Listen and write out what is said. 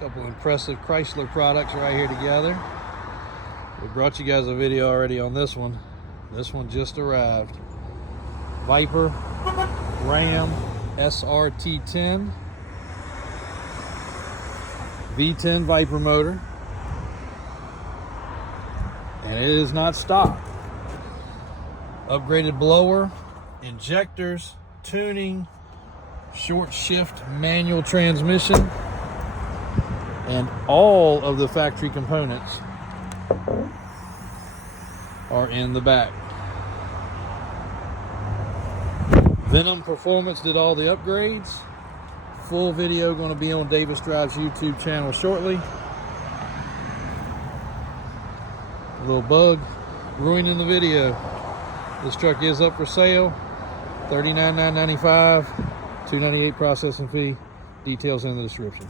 Couple impressive Chrysler products right here together. We brought you guys a video already on this one. This one just arrived. Viper Ram SRT10 V10 Viper motor, and it is not stock. Upgraded blower, injectors, tuning, short shift manual transmission, and all of the factory components are in the back. Venom Performance did all the upgrades. Full video going to be on Davis Drive's YouTube channel shortly. A little bug ruining the video. This truck is up for sale. $39,995, $298 processing fee. Details in the description.